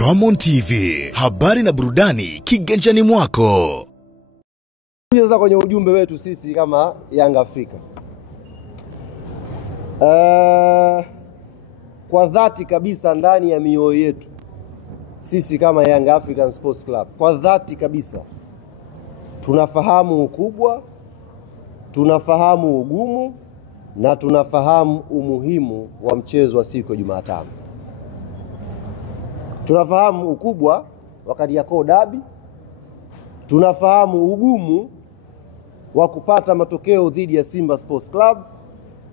Ramon TV, habari na burudani kiganjani mwako. Sasa kwenye ujumbe wetu sisi kama Young Africa. Kwa dhati kabisa ndani ya mioyo yetu sisi kama Young African Sports Club, kwa dhati kabisa tunafahamu ukubwa, tunafahamu ugumu na tunafahamu umuhimu wa mchezo wa siku ya Jumatano. Tunafahamu ukubwa wa Kariakoo Derby, tunafahamu ugumu wa kupata matokeo dhidi ya Simba Sports Club,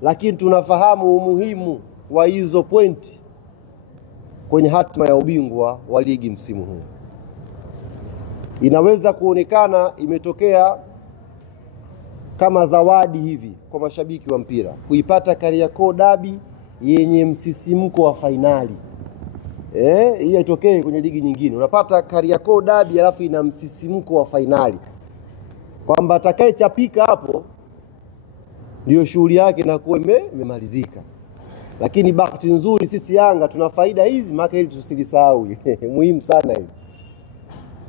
lakini tunafahamu umuhimu wa hizo pointi kwenye hatima ya ubingwa wa ligi msimu huu. Inaweza kuonekana imetokea kama zawadi hivi kwa mashabiki wa mpira kuipata Kariakoo Derby yenye msisimko wa fainali. Hii haitokei kwenye ligi nyingine. Unapata Kariakoo Derby alafu ina msisimko wa fainali, kwamba atakayechapika hapo ndio shughuli yake inakuwa imemalizika. Lakini bahati nzuri sisi Yanga tuna faida hizi, maana ili tusilisahau. Muhimu sana hili.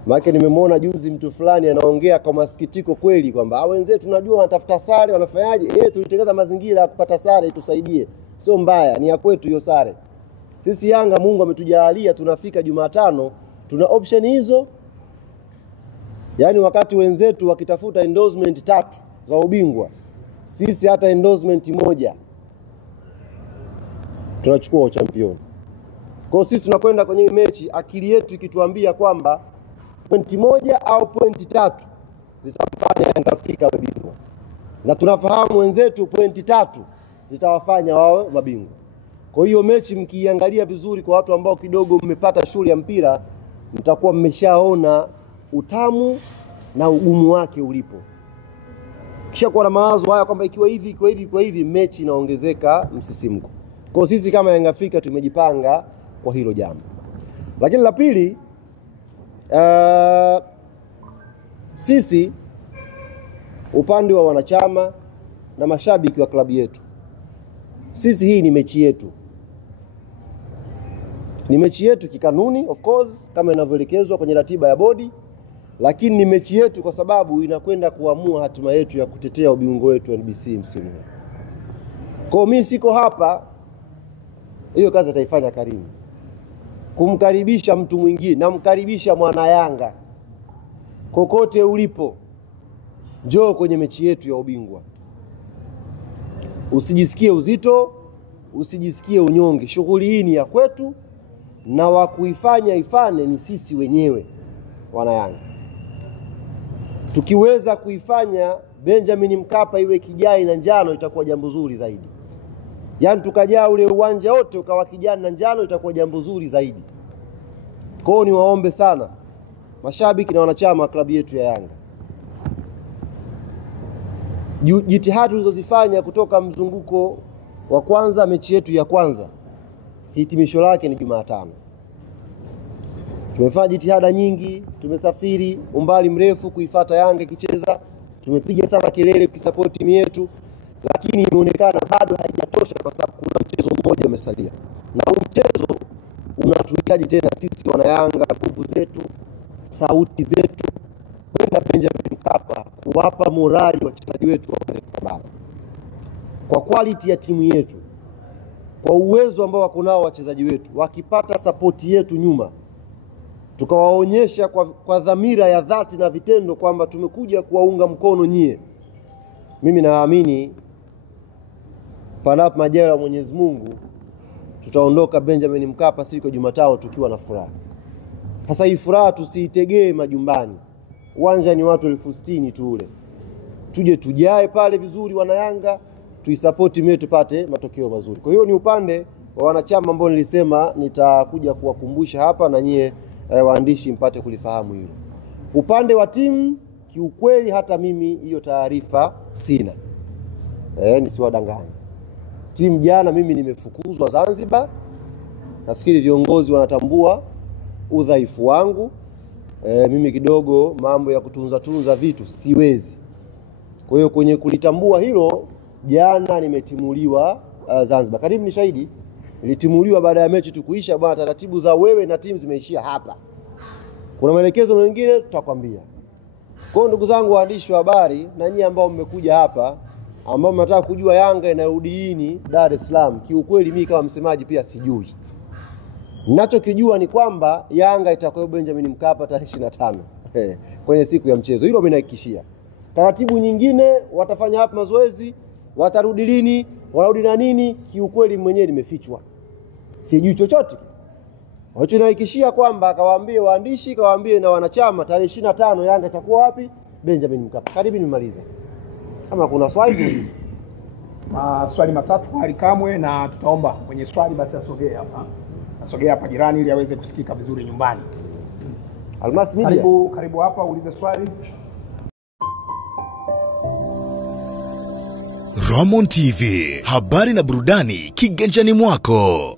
Maana nimemwona juzi mtu fulani anaongea kwa masikitiko kweli kwamba wenzetu tunajua wanatafuta sare, wanafanyaje? Tulitengeza mazingira ya kupata sare tusaidie. Sio mbaya, ni ya kwetu hiyo sare. Sisi Yanga Mungu ametujalia tunafika Jumatano, tuna option hizo. Yaani wakati wenzetu wakitafuta endorsement 3 za ubingwa, sisi hata endorsement 1 tunachukua champion. Kwa sisi tunakwenda kwenye mechi akili yetu ikituambia kwamba pointi 1 au pointi 3 zitamfanya Yanga Afrika mabingwa. Na tunafahamu wenzetu pointi 3 zitawafanya wao mabingwa. Kwa hiyo mechi mkiangalia vizuri, kwa watu ambao kidogo mmepata shule ya mpira, mtakuwa mmeshaona utamu na ugumu wake ulipo. Kisha kwa na mawazo haya kwamba ikiwa hivi mechi inaongezeka msisimko. Kwa sisi kama Young Africa tumejipanga kwa hilo jambo. Lakini la pili, sisi upande wa wanachama na mashabiki wa klabu yetu, sisi hii ni mechi yetu. Ni mechi yetu kikanuni, of course, kama inavyoelekezwa kwenye ratiba ya bodi, lakini ni mechi yetu kwa sababu inakwenda kuamua hatima yetu ya kutetea ubingwa wetu wa NBC msimu huu. Kwa mimi siko hapa, hiyo kazi ataifanya Karimu, kumkaribisha mtu mwingine. Namkaribisha mwana Yanga kokote ulipo, njoo kwenye mechi yetu ya ubingwa. Usijisikie uzito, usijisikie unyonge. Shughuli hii ni ya kwetu, na wa kuifanya ifane ni sisi wenyewe wana Yanga. Tukiweza kuifanya Benjamin Mkapa iwe kijani na njano, itakuwa jambo zuri zaidi. Yaani tukajaa ule uwanja wote ukawa kijani na njano, itakuwa jambo zuri zaidi. Kwa hiyo niwaombe sana mashabiki na wanachama wa klabu yetu ya Yanga, jitihada tulizozifanya kutoka mzunguko wa kwanza, mechi yetu ya kwanza, hitimisho lake ni Jumatano. Tumefanya jitihada nyingi, tumesafiri umbali mrefu kuifuata Yanga ikicheza, tumepiga sana kelele kuisupport timu yetu, lakini imeonekana bado haijatosha kwa sababu kuna mchezo mmoja umesalia. Na huu mchezo unatuhitaji tena sisi wana Yanga, nguvu zetu, sauti zetu, kwenda Benjamin Mkapa kuwapa morali wachezaji wetu waweze kupambana. Kwa quality ya timu yetu, kwa uwezo ambao wako nao wachezaji wetu, wakipata support yetu nyuma, tukawaonyesha kwa dhamira ya dhati na vitendo kwamba tumekuja kuwaunga mkono nyie, mimi naamini panapo majaliwa ya Mwenyezi Mungu tutaondoka Benjamin Mkapa siku ya Jumatano tukiwa na furaha. Sasa hii furaha tusiitegee majumbani. Uwanja ni watu 60,000 tu ule. Tuje tujae pale vizuri wana Yanga, tuisupport metu tupate matokeo mazuri. Kwa hiyo ni upande wa wanachama ambao nilisema nitakuja kuwakumbusha hapa na nyie waandishi mpate kulifahamu hilo. Upande wa timu kiukweli hata mimi hiyo taarifa sina. Nisiwadanganye. Timu jana mimi nimefukuzwa Zanzibar. Nafikiri viongozi wanatambua udhaifu wangu. Mimi kidogo mambo ya kutunza vitu siwezi. Kwa hiyo kwenye kulitambua hilo, jana nimetimuliwa Zanzibar. Karibu ni shahidi. ilitimuliwa baada ya mechi tukuisha, bwana, taratibu za wewe na timu zimeishia hapa. Kuna maelekezo mengine tutakwambia. Kwa hiyo ndugu zangu waandishi wa habari na nyinyi ambao mmekuja hapa ambao mnataka kujua Yanga inarudi lini Dar es Salaam, kiukweli mimi kama msemaji pia sijui. Ninachokijua ni kwamba Yanga itakuwa Benjamin Mkapa tarehe 25 kwenye siku ya mchezo. Hilo mimi nahakikishia. Taratibu nyingine watafanya hapa mazoezi, watarudi lini, warudi na nini, kiukweli mwenyewe nimefichwa. Sijui chochote. Wacho nahakikishia kwamba akawaambie waandishi, kawaambie na wanachama tarehe 25 Yanga itakuwa wapi? Benjamin Mkapa. Karibu nimalize. Kama kuna swali hizo. Maswali matatu kwa Ally Kamwe, na tutaomba mwenye swali basi asogee hapa. Asogee hapa jirani ili aweze kusikika vizuri nyumbani. Almas Media. Karibu hapa uulize swali. Ramon TV, habari na burudani kiganjani mwako.